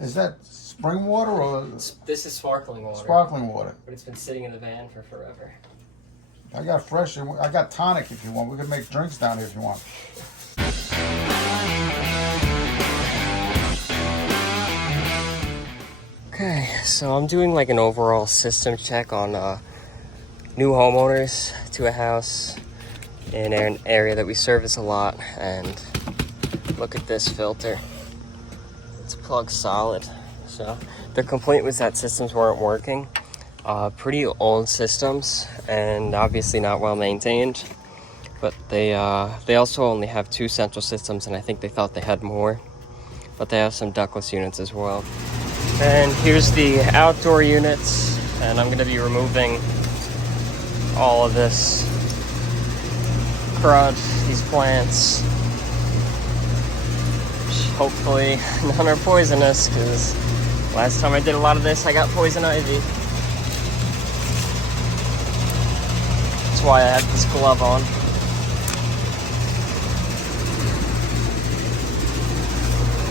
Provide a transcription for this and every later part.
Is that spring water or This is sparkling water. sparkling water? But it's been sitting in the van for forever. I got fresh. I got tonic if you want. We can make drinks down here if you want. Okay, so I'm doing like an overall system check on new homeowners to a house in an area that we service a lot, and look at this filter. It's plug solid. So the complaint was that systems weren't working. Pretty old systems and obviously not well maintained, but they also only have 2 central systems, and I think they thought they had more, but they have some ductless units as well. And here's the outdoor units, and I'm going to be removing all of this crud, these plants. Hopefully none are poisonous, because last time I did a lot of this I got poison ivy. That's why I had this glove on.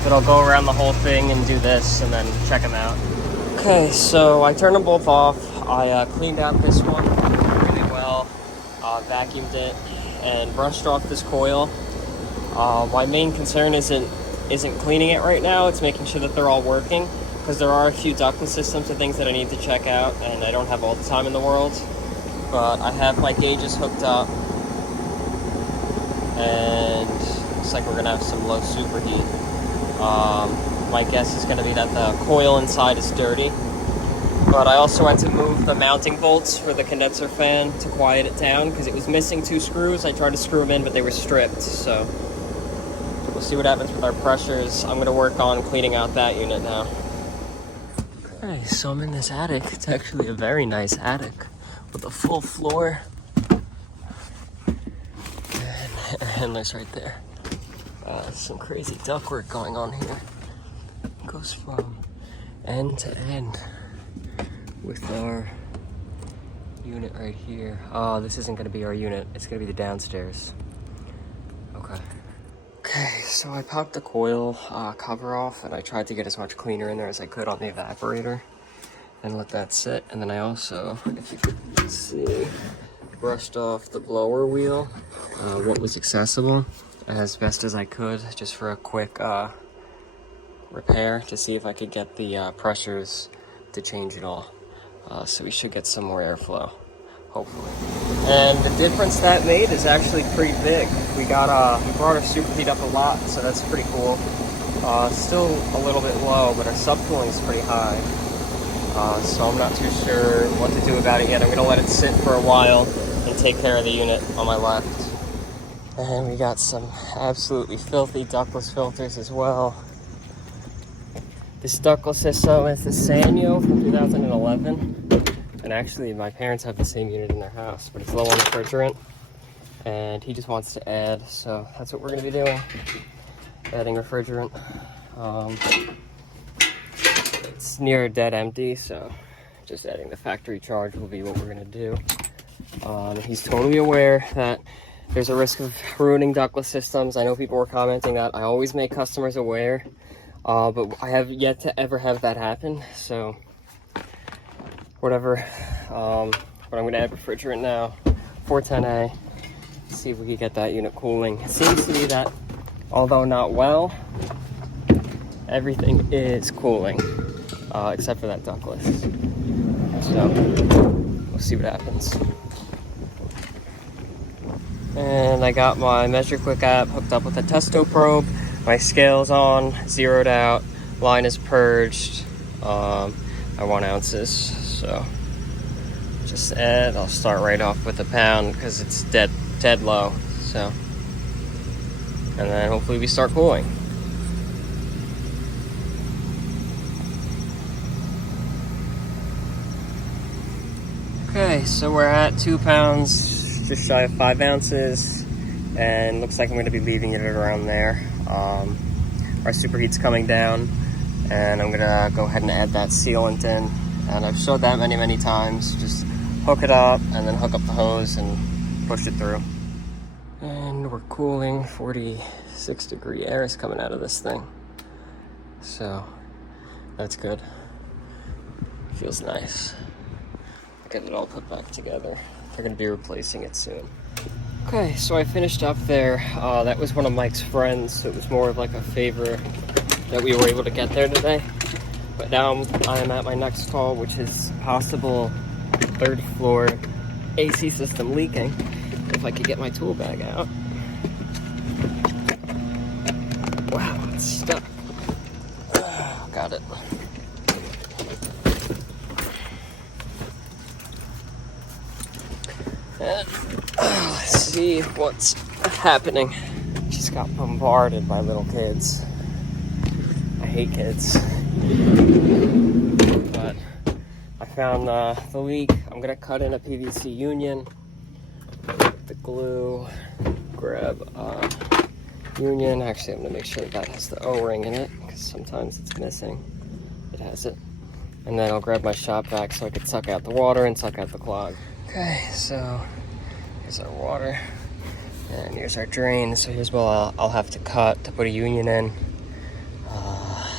But I'll go around the whole thing and do this and then check them out. Okay, so I turned them both off. I cleaned out this one really well, vacuumed it, and brushed off this coil. My main concern isn't cleaning it right now. It's making sure that they're all working, because there are a few ductless systems and things that I need to check out, and I don't have all the time in the world. But I have my gauges hooked up, and looks like we're gonna have some low superheat. My guess is going to be that the coil inside is dirty, but I also had to move the mounting bolts for the condenser fan to quiet it down because it was missing 2 screws. I tried to screw them in, but they were stripped, so we'll see what happens with our pressures. I'm going to work on cleaning out that unit now. Okay, so I'm in this attic. It's actually a very nice attic with a full floor and handlers right there. Some crazy ductwork going on here. It goes from end to end with our unit right here. Oh, this isn't going to be our unit. It's going to be the downstairs. Okay. Okay, so I popped the coil cover off, and I tried to get as much cleaner in there as I could on the evaporator and let that sit. And then I also, if you could see, brushed off the blower wheel, what was accessible, as best as I could, just for a quick repair to see if I could get the pressures to change at all. So we should get some more airflow, hopefully. And the difference that made is actually pretty big. We brought our superheat up a lot, so that's pretty cool. Still a little bit low, but our subcooling is pretty high. So I'm not too sure what to do about it yet. I'm gonna let it sit for a while and take care of the unit on my left. And we got some absolutely filthy ductless filters as well. This ductless system is the Sanyo from 2011. And actually, my parents have the same unit in their house, but it's low on refrigerant. And he just wants to add, so that's what we're going to be doing. Adding refrigerant. It's near dead empty, so just adding the factory charge will be what we're going to do. He's totally aware that there's a risk of ruining ductless systems. I know people were commenting that. I always make customers aware, but I have yet to ever have that happen, so whatever. But I'm going to add refrigerant now, 410A, see if we can get that unit cooling. It seems to be that, although not well, everything is cooling, except for that ductless. So we'll see what happens. And I got my Measure Quick app hooked up with a testo probe. My scale's on, zeroed out, line is purged. I want ounces, so just add. I'll start right off with a pound because it's dead low. So, and then hopefully we start cooling. Okay, so we're at 2 pounds. Just shy of 5 ounces, and looks like I'm going to be leaving it around there. Our superheat's coming down, and I'm going to go ahead and add that sealant in. And I've showed that many times. Just hook it up and then hook up the hose and push it through. And we're cooling. 46-degree air is coming out of this thing. So That's good. Feels nice. Get it all put back together. They're gonna be replacing it soon. Okay, so I finished up there. That was one of Mike's friends, so it was more of like a favor that we were able to get there today. But now I'm at my next call, which is possible 3rd floor AC system leaking. If I could get my tool bag out. Wow, it's stuck. Got it. And let's see what's happening. Just got bombarded by little kids. I hate kids. But I found the leak. I'm gonna cut in a PVC union. The glue. Grab union. Actually, I'm gonna make sure that has the O-ring in it because sometimes it's missing. It has it. And then I'll grab my shop vac so I can suck out the water and suck out the clog. Okay, so here's our water, and here's our drain. So here's what I'll have to cut to put a union in.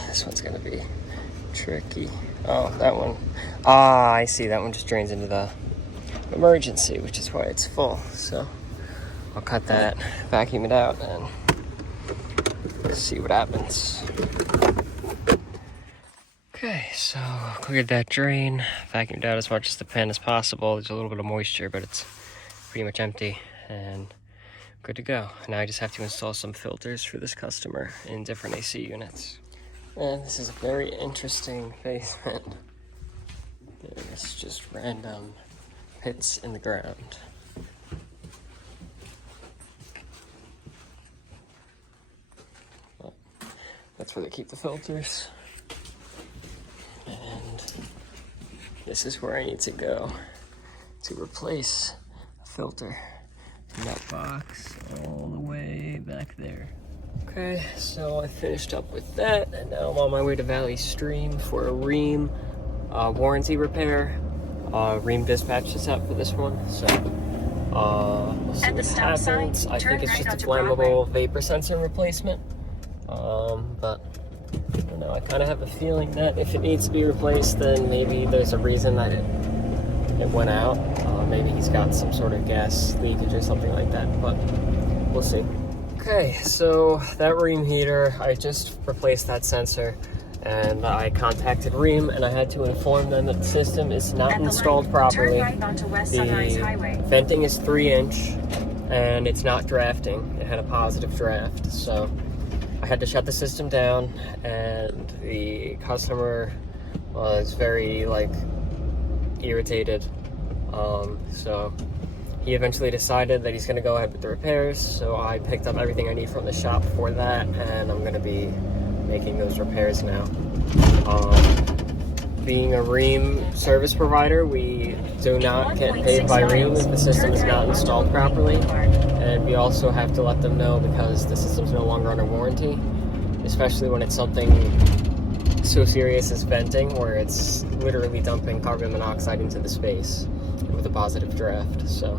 This one's gonna be tricky. Oh, that one. I see. That one just drains into the emergency, which is why it's full. So I'll cut that, vacuum it out, and see what happens. Okay, so cleared that drain, vacuumed out as much as the pan as possible. There's a little bit of moisture, but it's pretty much empty and good to go. Now I just have to install some filters for this customer in different AC units. And this is a very interesting basement. There's just random pits in the ground. Well, that's where they keep the filters. And this is where I need to go to replace a filter in that box all the way back there. Okay, so I finished up with that, and now I'm on my way to Valley Stream for a Rheem warranty repair. Rheem dispatched us out for this one, so we'll see what happens. I think it's just a flammable vapor sensor replacement, but I don't know, I kind of have a feeling that if it needs to be replaced, then maybe there's a reason that it went out. Maybe he's got some sort of gas leakage or something like that, but we'll see. Okay, so that Rheem heater, I just replaced that sensor, and I contacted Rheem, and I had to inform them that the system is not installed properly. The venting is 3-inch, and it's not drafting. It had a positive draft, so I had to shut the system down, and the customer was very, irritated. So he eventually decided that he's going to go ahead with the repairs, so I picked up everything I need from the shop for that, and I'm going to be making those repairs now. Being a Rheem service provider, we do not get paid by Rheem if the system is not installed properly, and we also have to let them know because the system's no longer under warranty, especially when it's something so serious as venting, where it's literally dumping carbon monoxide into the space with a positive draft. So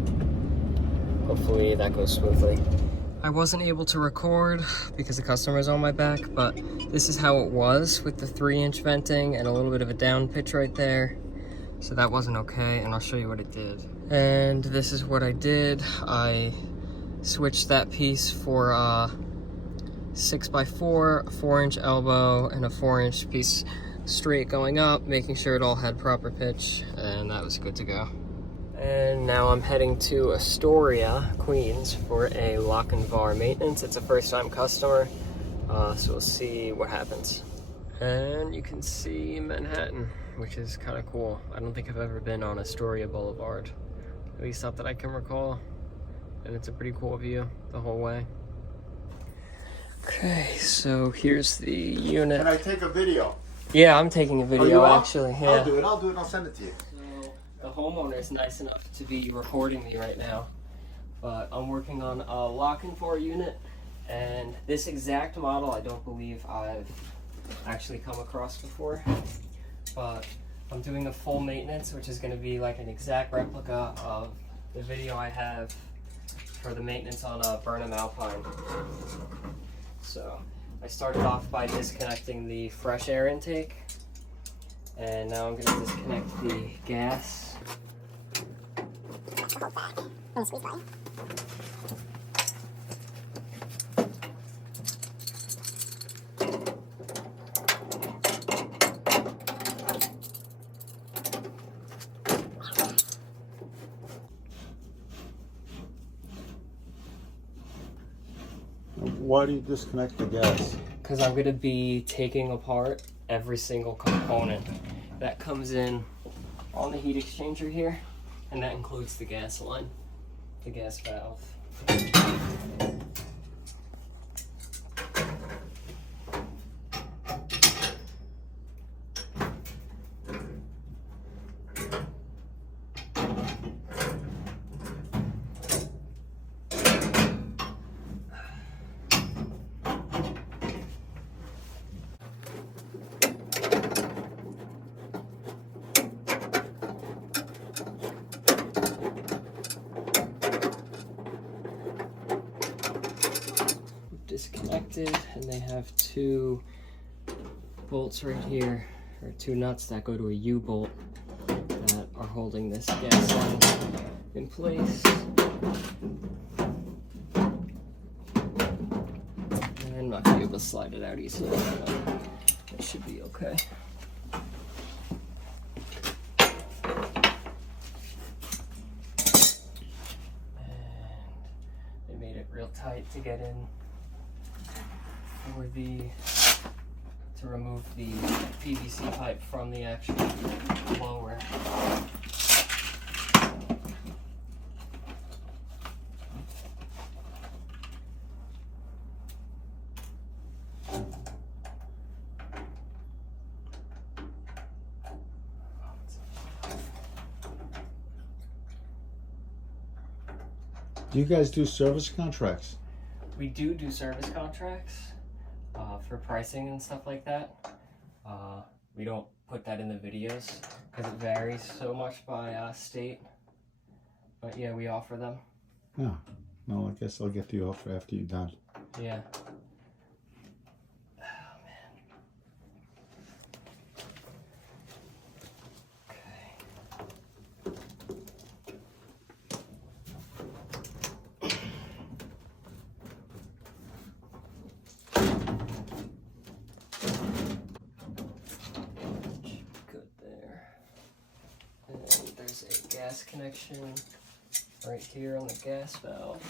hopefully that goes smoothly. I wasn't able to record because the customer was on my back, but this is how it was with the 3-inch venting and a little bit of a down pitch right there. So that wasn't okay, and I'll show you what it did. And this is what I did. I switched that piece for 6x4, a 4-inch elbow, and a 4-inch piece straight going up, making sure it all had proper pitch, and that was good to go. And now I'm heading to Astoria, Queens, for a Lochinvar maintenance. It's a first-time customer, so we'll see what happens. And you can see Manhattan, which is kind of cool. I don't think I've ever been on Astoria Boulevard, at least not that I can recall. And it's a pretty cool view the whole way. Okay, so here's the unit. Can I take a video? Yeah, I'm taking a video actually. Yeah. I'll do it, and I'll send it to you. The homeowner is nice enough to be recording me right now, but I'm working on a Lochinvar unit, and this exact model I don't believe I've actually come across before, but I'm doing a full maintenance, which is going to be like an exact replica of the video I have for the maintenance on a Burnham Alpine. So I started off by disconnecting the fresh air intake And now I'm going to disconnect the gas. Why do you disconnect the gas? Because I'm going to be taking apart every single component that comes in on the heat exchanger here, and that includes the gas line, the gas valve. Disconnected, and they have two bolts right here, or two nuts that go to a U-bolt that are holding this gas line in place. And I'm not gonna be able to slide it out easily, but it should be okay. And they made it real tight to get in for to remove the PVC pipe from the actual blower. Do you guys do service contracts? We do service contracts. For pricing and stuff like that. We don't put that in the videos because it varies so much by state. But yeah, we offer them. Yeah. No, I guess I'll get the offer after you're done. Yeah. Gas connection right here on the gas valve.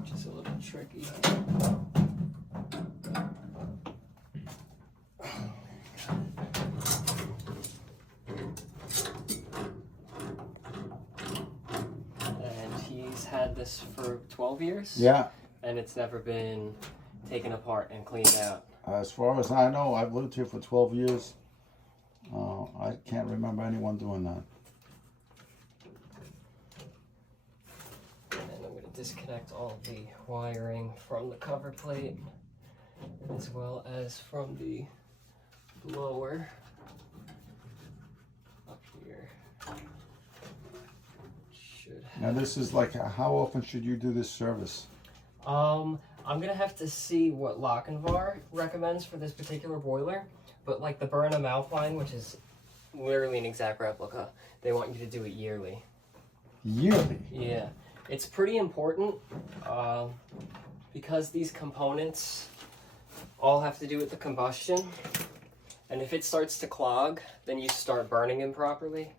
Which is a little tricky. And he's had this for 12 years. Yeah. And it's never been taken apart and cleaned out. As far as I know, I've lived here for 12 years. I can't remember anyone doing that. And then I'm going to disconnect all the wiring from the cover plate, as well as from the blower up here. Now this is like, how often should you do this service? I'm gonna have to see what Lochinvar recommends for this particular boiler, but like the Burnham Alpine, which is literally an exact replica, they want you to do it yearly. Yearly? Yeah, it's pretty important because these components all have to do with the combustion, and if it starts to clog, then you start burning improperly,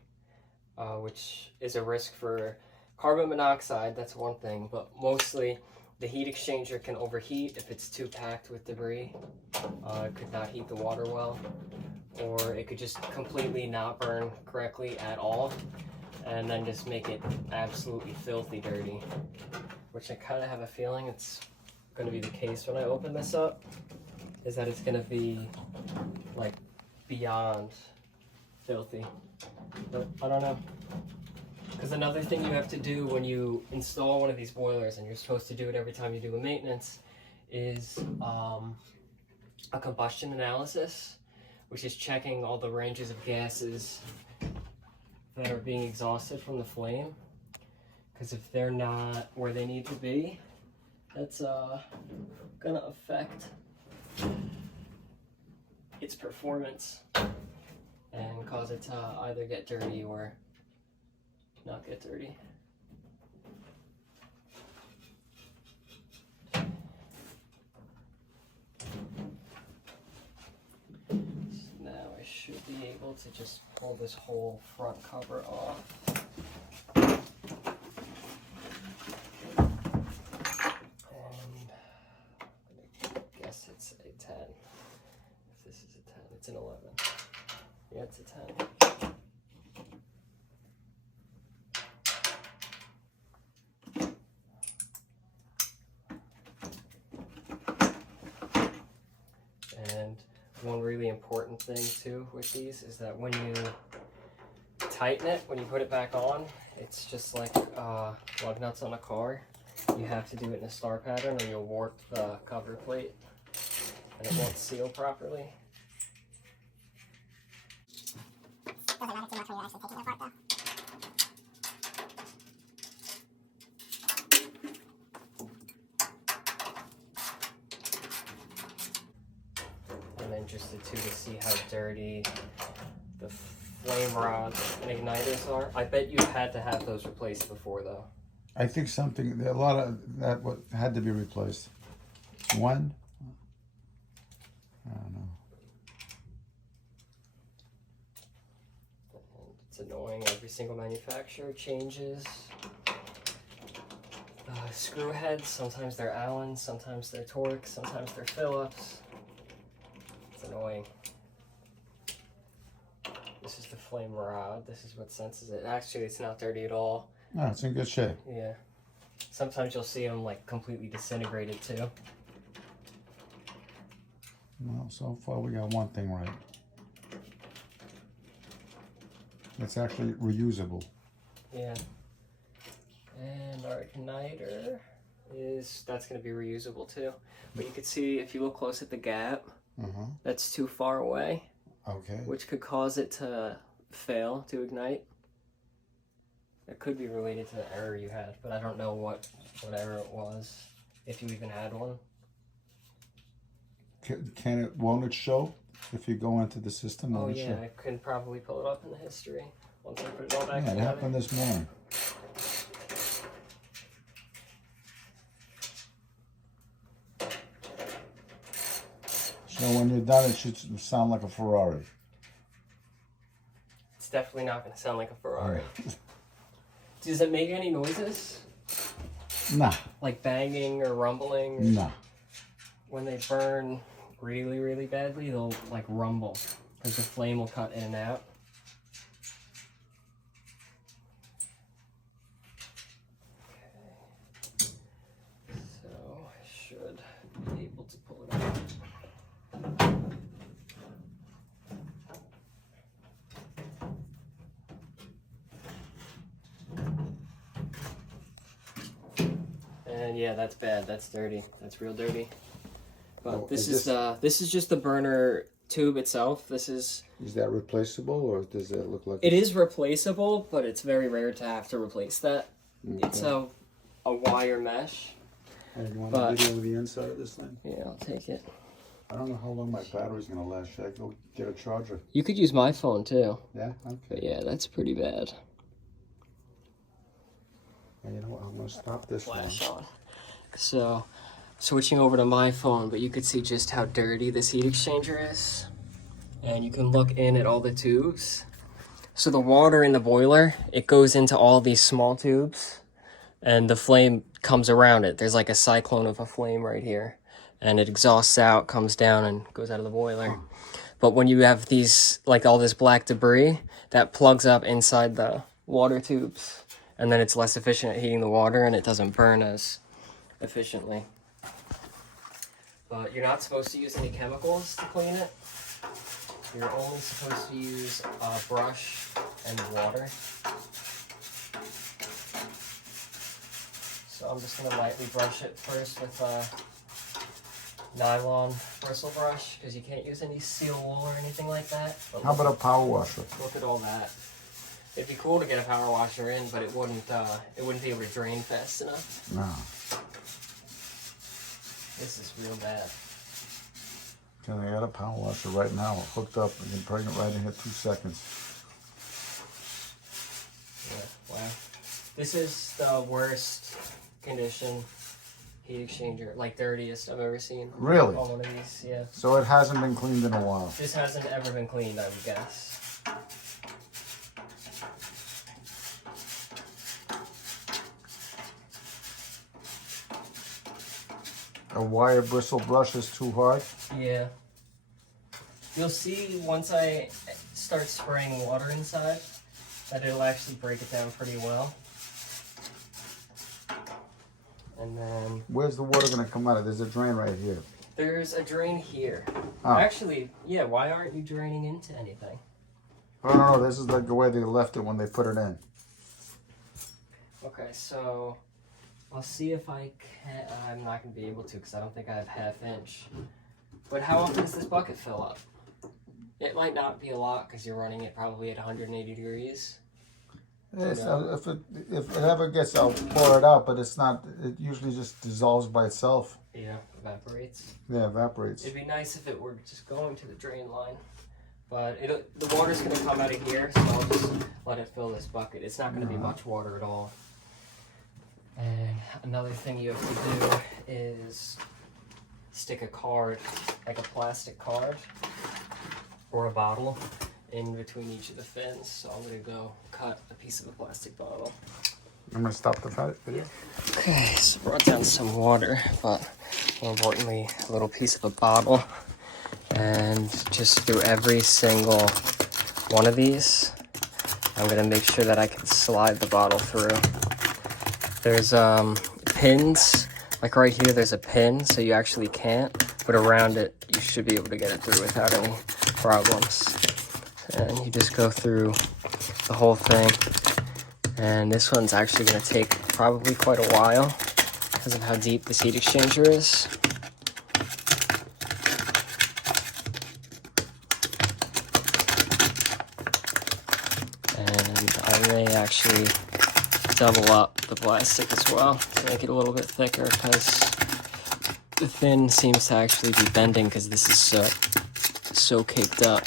which is a risk for carbon monoxide. That's one thing, but mostly the heat exchanger can overheat if it's too packed with debris. It could not heat the water well, or it could just completely not burn correctly at all, and then just make it absolutely filthy dirty, which I kind of have a feeling it's going to be the case when I open this up, is that it's going to be like beyond filthy, but I don't know. Because another thing you have to do when you install one of these boilers, and you're supposed to do it every time you do a maintenance, is a combustion analysis, which is checking all the ranges of gases that are being exhausted from the flame. because if they're not where they need to be, that's gonna affect its performance and cause it to either get dirty or not get dirty. Now I should be able to just pull this whole front cover off. And I guess it's a 10. If this is a 10, it's an 11. Yeah, it's a 10. And one really important thing too with these is that when you tighten it, when you put it back on, it's just like lug nuts on a car. You have to do it in a star pattern or you'll warp the cover plate and it won't seal properly. Doesn't matter too much when you're actually taking it apart, though. I'm interested too to see how dirty the flame rods and igniters are. I bet you had to have those replaced before though. I think a lot of that had to be replaced. One? I don't know. It's annoying. Every single manufacturer changes screw heads. Sometimes they're Allen, sometimes they're Torx, sometimes they're Phillips. It's annoying. This is the flame rod. This is what senses it. Actually, it's not dirty at all. No, it's in good shape. Yeah. Sometimes you'll see them like completely disintegrated too. Well, so far we got one thing right. It's actually reusable. Yeah. And our igniter that's going to be reusable too. But you can see if you look close at the gap, that's too far away. Okay. Which could cause it to fail to ignite. It could be related to the error you had, but I don't know what error it was, if you even had one. Won't it show if you go into the system? Oh Won't it yeah, show? I can probably pull it up in the history once I put it all back Yeah, it together. happened this morning. So when you're done, it should sound like a Ferrari. It's definitely not going to sound like a Ferrari. Does it make any noises? Nah. Like banging or rumbling? Or Nah. when they burn really, really badly, they'll like rumble because the flame will cut in and out. Okay. So I should be able to pull it out. And yeah, that's bad. That's dirty. That's real dirty. But Oh, this is just the burner tube itself. Is that replaceable, or does it look like it is replaceable, but it's very rare to have to replace that. Okay. It's a wire mesh. Hey, you want but- a video of the inside of this thing? Yeah, I'll take it. I don't know how long my battery's gonna last. Should I go get a charger? You could use my phone too. Yeah? Okay. But yeah, that's pretty bad. And you know what? I'm gonna stop this one. Flash on. So, switching over to my phone, but you could see just how dirty this heat exchanger is. And you can look in at all the tubes. So the water in the boiler, it goes into all these small tubes and the flame comes around it. There's like a cyclone of a flame right here. And it exhausts out, comes down, and goes out of the boiler. But when you have these, like all this black debris, that plugs up inside the water tubes. And then it's less efficient at heating the water, and it doesn't burn as efficiently. But you're not supposed to use any chemicals to clean it. You're only supposed to use a brush and water. So I'm just going to lightly brush it first with a nylon bristle brush, because you can't use any seal wool or anything like that. But How about a power washer? look at all that. It'd be cool to get a power washer in, but it wouldn't be able to drain fast enough. No. This is real bad. Okay, I got a power washer right now hooked up. I can bring it right in here 2 seconds. Yeah, wow. This is the worst condition heat exchanger, like dirtiest I've ever seen. Really? On one of these, yeah. So it hasn't been cleaned in a while. This hasn't ever been cleaned, I would guess. A wire bristle brush is too hard. Yeah. You'll see once I start spraying water inside that it'll actually break it down pretty well. And then Where's the water gonna come out of? There's a drain right here. there's a drain here. Oh. Actually, yeah, why aren't you draining into anything? Oh no, this is like the way they left it when they put it in. Okay, so I'll see if I can. I'm not going to be able to because I don't think I have 1/2 inch. But how often does this bucket fill up? It might not be a lot because you're running it probably at 180 degrees. Yes, if it ever gets, I'll pour it out, but it's not. It usually just dissolves by itself. Yeah, evaporates. Yeah, evaporates. It'd be nice if it were just going to the drain line. But the water's going to come out of here, so I'll just let it fill this bucket. It's not going to be much water at all. And another thing you have to do is stick a card, like a plastic card or a bottle, in between each of the fins. So I'm going to go cut a piece of a plastic bottle. I'm gonna stop the video. Okay, so brought down some water, but more importantly, a little piece of a bottle. And just through every single one of these, I'm gonna make sure that I can slide the bottle through. There's pins, like right here there's a pin, so you actually can't, but around it you should be able to get it through without any problems. And you just go through the whole thing. And this one's actually gonna take probably quite a while because of how deep this heat exchanger is. And I may actually double up the plastic as well to make it a little bit thicker because the fin seems to actually be bending because this is so caked up.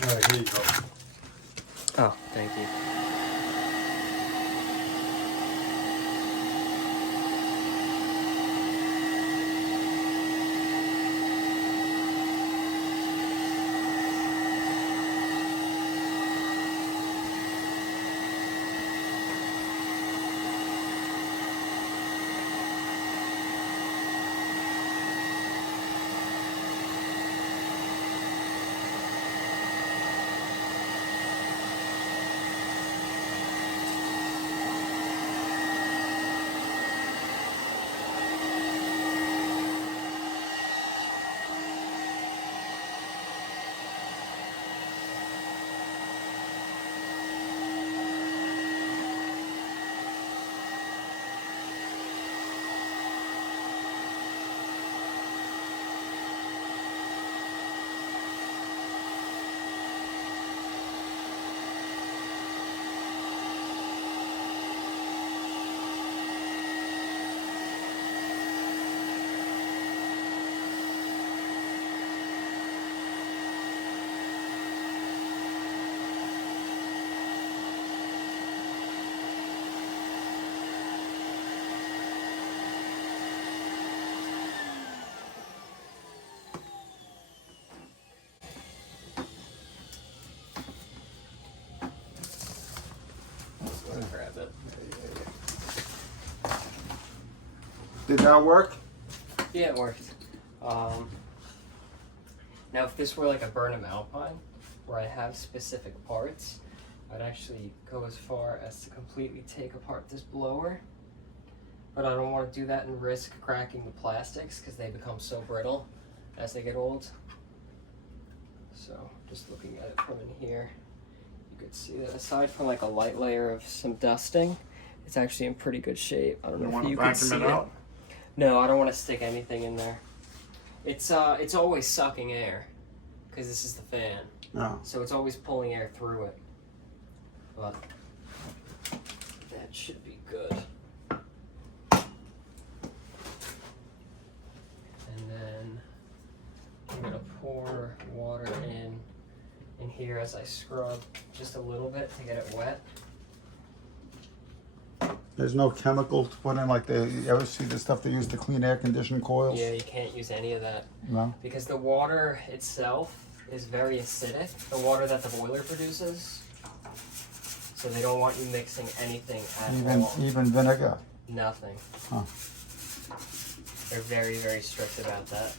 All right, here you go. Oh, thank you. Grab it. Did that work? Yeah, it worked. Now, if this were like a Burnham Alpine, where I have specific parts, I'd actually go as far as to completely take apart this blower. But I don't want to do that and risk cracking the plastics because they become so brittle as they get old. So, just looking at it from in here, you could see that aside from like a light layer of some dusting, It's actually in pretty good shape. I don't know want if to you can vacuum see it it. out? No, I don't want to stick anything in there. It's always sucking air, because this is the fan. No. So it's always pulling air through it. But that should be good. And then I'm gonna pour water in here as I scrub just a little bit to get it wet. There's no chemical to put in, like you ever see the stuff they use to clean air conditioning coils? Yeah, you can't use any of that. No? Because the water itself is very acidic, the water that the boiler produces. So they don't want you mixing anything at all. Even vinegar? Nothing. Huh. They're very, very strict about that.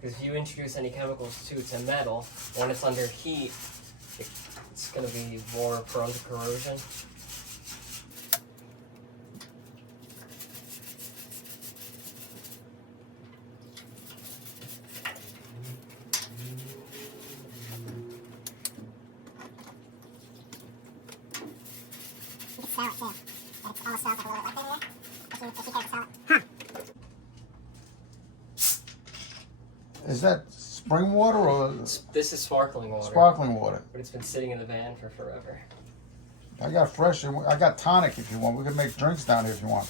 Because if you introduce any chemicals to metal, when it's under heat, it's going to be more prone to corrosion. You can smell it too. It almost smells like a little bit wet in here. If you care to smell it. Huh. Is that spring water or This is sparkling water. sparkling water? But it's been sitting in the van for forever. I got fresh, I got tonic if you want. We can make drinks down here if you want.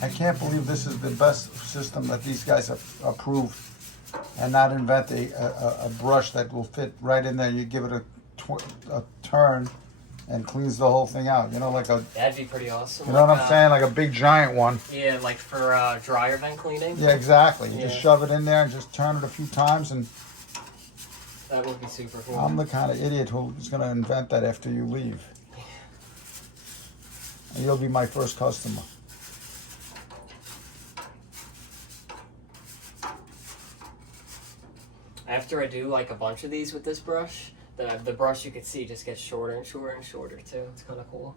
I can't believe this is the best system that these guys have approved and not invent a brush that will fit right in there. You give it a turn and cleans the whole thing out. You know, like a, That'd be pretty awesome. you know what Like, I'm saying? Like a big giant one. Yeah, like for dryer vent cleaning. Yeah, exactly. You just Yeah. shove it in there and just turn it a few times, and That would be super cool. I'm the kind of idiot who's going to invent that after you leave. And you'll be my first customer. After I do like a bunch of these with this brush, the brush you can see just gets shorter and shorter and shorter too. It's kind of cool.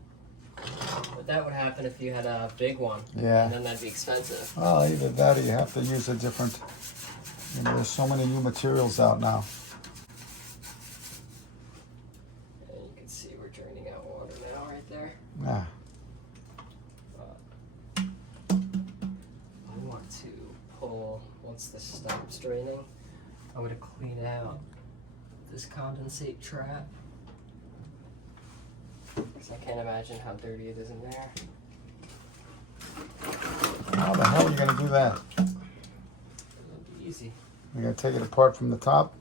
But that would happen if you had a big one. Yeah. And then that'd be expensive. Well, either that or you have to use a different, you know, there's so many new materials out now. And you can see we're draining out water now right there. Yeah. I want to pull, once this stops draining, I would clean out this condensate trap. Because I can't imagine how dirty it is in there. How the hell are you going to do that? It'll be easy. You're going to take it apart from the top?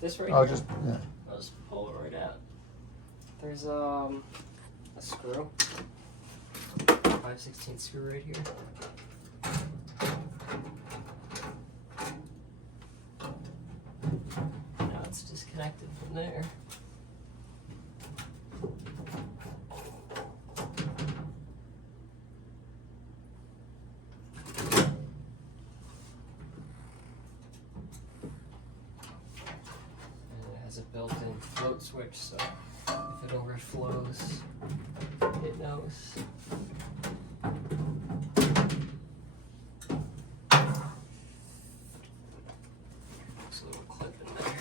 This right Oh, here. just, yeah. I'll just pull it right out. There's a screw. 5/16 screw right here. Now it's disconnected from there. And it has a built-in float switch, so if it overflows, it knows. There's a little clip in there.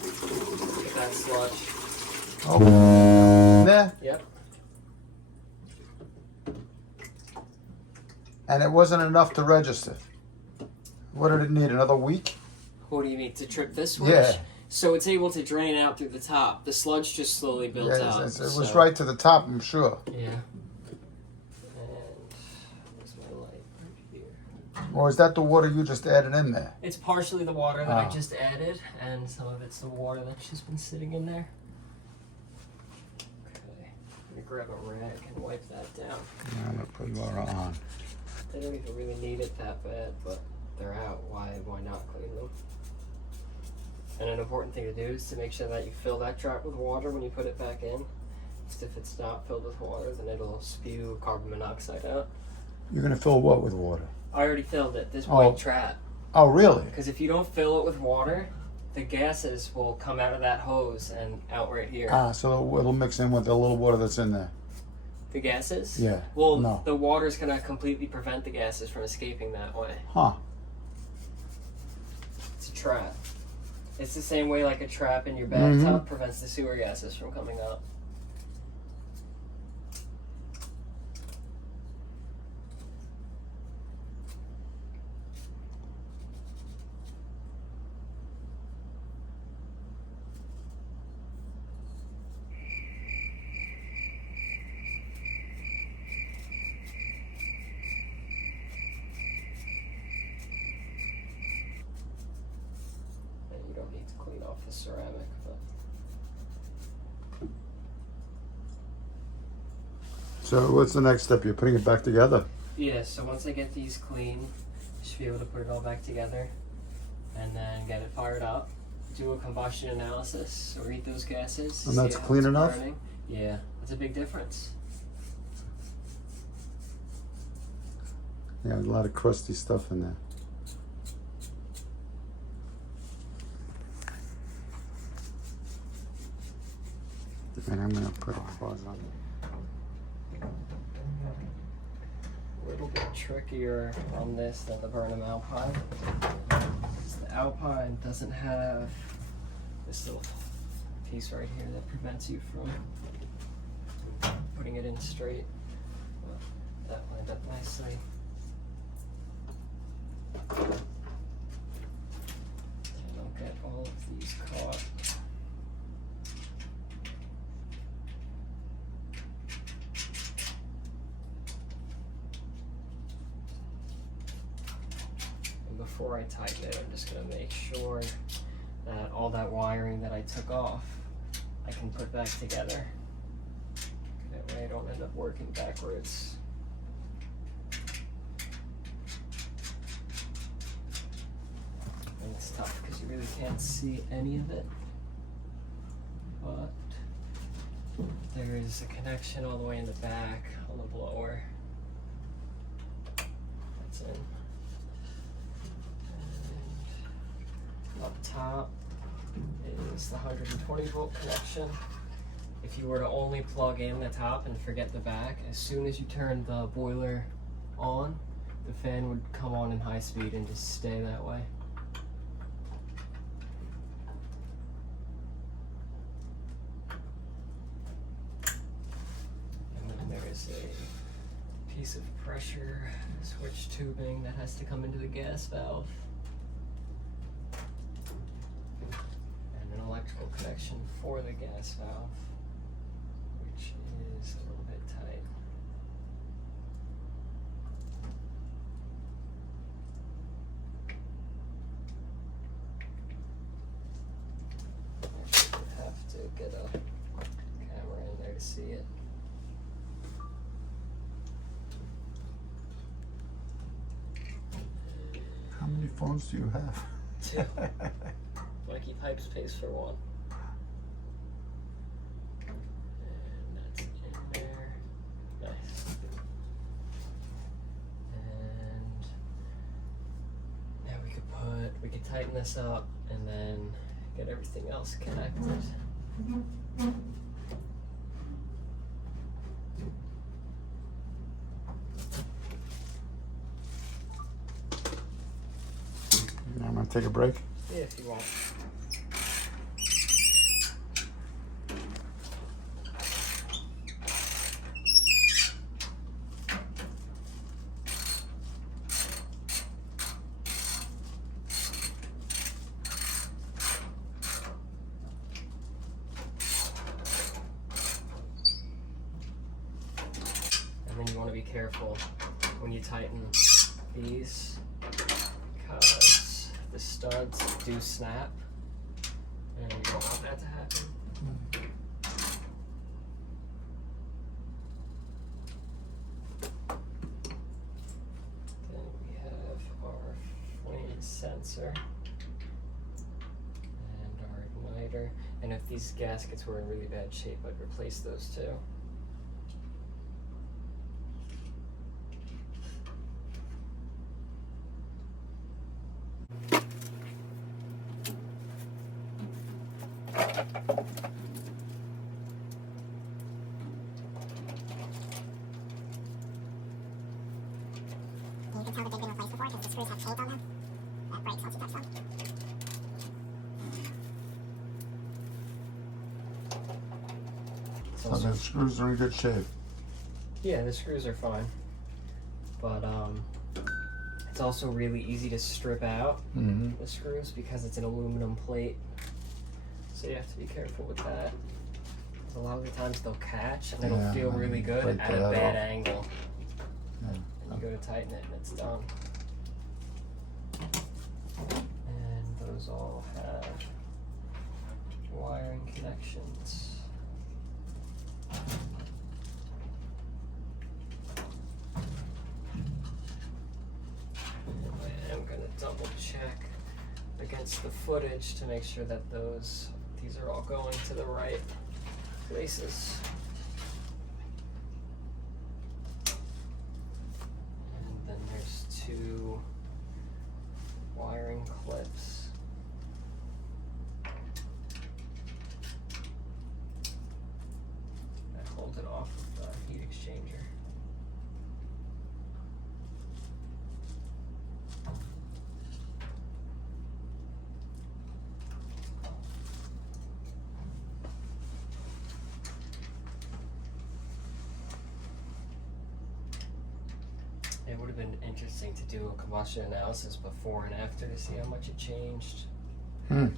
Look at that sludge. Oh. There. Yep. And it wasn't enough to register. What did it need? Another week? What do you need to trip this switch? Yeah. So it's able to drain out through the top. The sludge just slowly builds Yeah, out. it was so- right to the top, I'm sure. Yeah. And where's my light? Right here. Or is that the water you just added in there? It's partially the water that I Oh. just added, and some of it's the water that's just been sitting in there. Okay. Let me grab a rag and wipe that down. I'm going to put water on. They don't even really need it that bad, but they're out, why not clean them? And an important thing to do is to make sure that you fill that trap with water when you put it back in. Because if it's not filled with water, then it'll spew carbon monoxide out. You're gonna fill what with water? I already filled it, this white trap. Oh, really? Because if you don't fill it with water, the gases will come out of that hose and out right here. Ah, so it'll mix in with the little water that's in there. The gases? Yeah. Well, no. the water's gonna completely prevent the gases from escaping that way. Huh. It's a trap. It's the same way like a trap in your bathtub prevents the sewer gases from coming out. You don't need to clean off the ceramic, but So what's the next step? You're putting it back together? yeah, so once I get these clean, I should be able to put it all back together and then get it fired up, do a combustion analysis, or eat those gases. And see that's how clean it's enough? burning. Yeah, that's a big difference. Yeah, a lot of crusty stuff in there. And I'm gonna put a pause on it. A little bit trickier on this than the Burnham Alpine. 'Cause the Alpine doesn't have this little piece right here that prevents you from putting it in straight. But that lined up nicely. And I'll get all of these caught. Before I tighten it, I'm just going to make sure that all that wiring that I took off, I can put back together. That way I don't end up working backwards. And it's tough because you really can't see any of it. But there is a connection all the way in the back on the blower. That's in. Up top is the 120 volt connection. If you were to only plug in the top and forget the back, as soon as you turn the boiler on, the fan would come on in high speed and just stay that way. And then there is a piece of pressure switch tubing that has to come into the gas valve. Electrical connection for the gas valve, which is a little bit tight. I should have to get a camera in there to see it. How many phones do you have? 2. Mikey Pipes pays for 1. And that's in there. Nice. And now we could tighten this up and then get everything else connected. I'm gonna take a break. Yeah, if you want. And then you want to be careful when you tighten these because the studs do snap and you don't want that to happen. Then we have our flame sensor and our igniter. And if these gaskets were in really bad shape, I'd replace those too. You can tell that they've been replaced before because the screws have shape on them. That breaks once you touch them. So the screws are in good shape. Yeah, the screws are fine, but it's also really easy to strip out the screws because it's an aluminum plate. So you have to be careful with that. 'Cause a lot of the times they'll catch and it'll feel really good break at a that bad off. angle. Yeah. And you go to tighten it and it's done. And those all have wiring connections. And I am going to double check against the footage to make sure that these are all going to the right places. And then there's 2 wiring clips. That hold it off of the heat exchanger. It would have been interesting to do a combustion analysis before and after to see how much it changed. I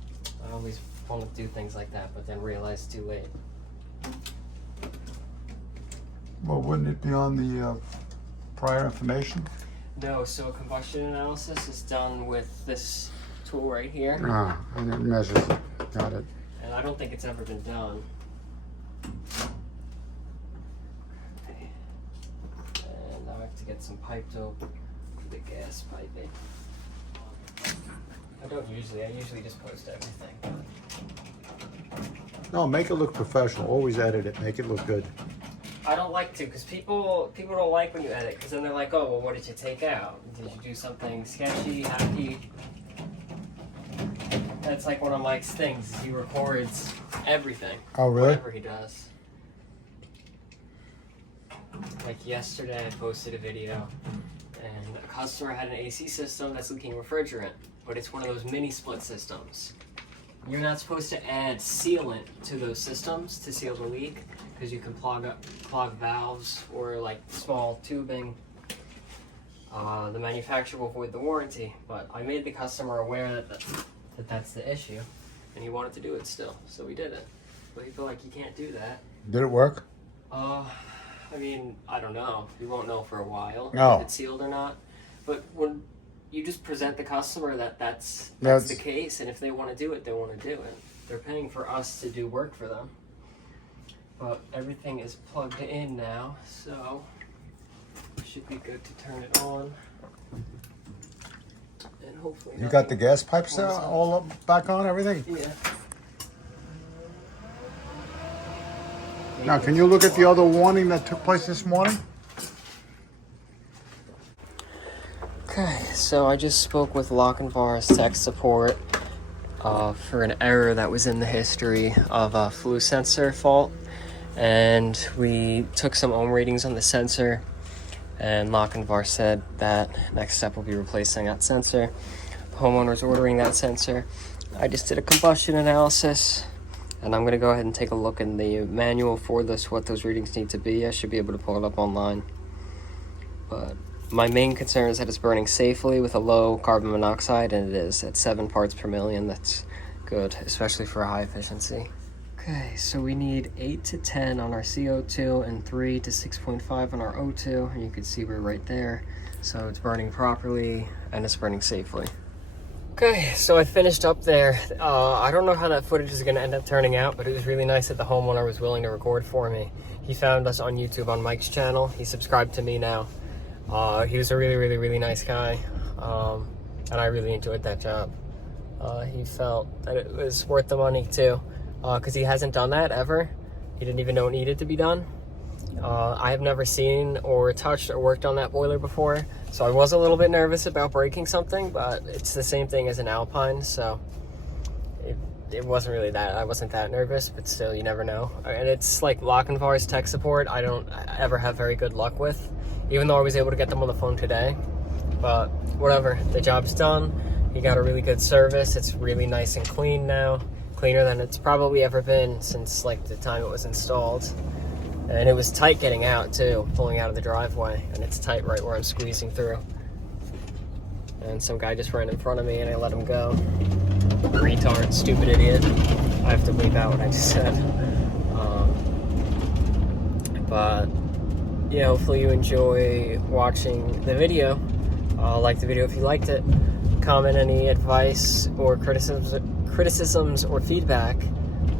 always want to do things like that, but then realize too late. Well, wouldn't it be on the prior information? No, so a combustion analysis is done with this tool right here, Ah, and it measures it. Got it. and I don't think it's ever been done. And now I have to get some pipe dope for the gas piping. I usually just post everything. No, make it look professional. Always edit it. Make it look good. I don't like to, because people don't like when you edit, because then they're like, oh, well, what did you take out? Did you do something sketchy, happy? That's like one of Mike's things. He records everything. Oh, really? Whatever he does. Like yesterday, I posted a video, and a customer had an AC system that's leaking refrigerant, but it's one of those mini split systems. You're not supposed to add sealant to those systems to seal the leak, because you can clog valves or like small tubing. The manufacturer will void the warranty, but I made the customer aware that that's the issue, and he wanted to do it still, so we did it. But he felt like you can't do that. Did it work? I mean, I don't know. We won't know for a while No. if it's sealed or not. But when you just present the customer that's That's- the case, and if they want to do it, they want to do it. They're paying for us to do work for them. But everything is plugged in now, so it should be good to turn it on. And hopefully You got the nothing gas pipes pulls up. all up, back on, everything? Yeah. Now, can you look at the other warning that took place this morning? Okay, so I just spoke with Lochinvar's tech support for an error that was in the history of a flue sensor fault, and we took some ohm readings on the sensor, and Lochinvar said that next step will be replacing that sensor. The homeowner's ordering that sensor. I just did a combustion analysis, and I'm going to go ahead and take a look in the manual for this, what those readings need to be. I should be able to pull it up online. But my main concern is that it's burning safely with a low carbon monoxide, and it is at 7 parts per million. That's good, especially for a high efficiency. Okay, so we need 8 to 10 on our CO2 and 3 to 6.5 on our O2, and you can see we're right there. So it's burning properly and it's burning safely. Okay, so I finished up there. I don't know how that footage is going to end up turning out, but it was really nice that the homeowner was willing to record for me. He found us on YouTube on Mike's channel. He subscribed to me now. He was a really, really, really nice guy. and I really enjoyed that job. He felt that it was worth the money too, because he hasn't done that ever. He didn't even know it needed to be done. I have never seen or touched or worked on that boiler before, so I was a little bit nervous about breaking something, but it's the same thing as an Alpine, so it wasn't really that. I wasn't that nervous, but still, you never know. And it's like Lochinvar's tech support, I don't ever have very good luck with, even though I was able to get them on the phone today. But whatever, the job's done. He got a really good service. It's really nice and clean now, cleaner than it's probably ever been since like the time it was installed. And it was tight getting out too, pulling out of the driveway, and it's tight right where I'm squeezing through. And some guy just ran in front of me and I let him go. Retard, stupid idiot. I have to bleep out what I just said. But yeah, hopefully you enjoy watching the video. Like the video if you liked it. Comment any advice or criticisms or feedback,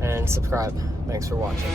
and subscribe. Thanks for watching.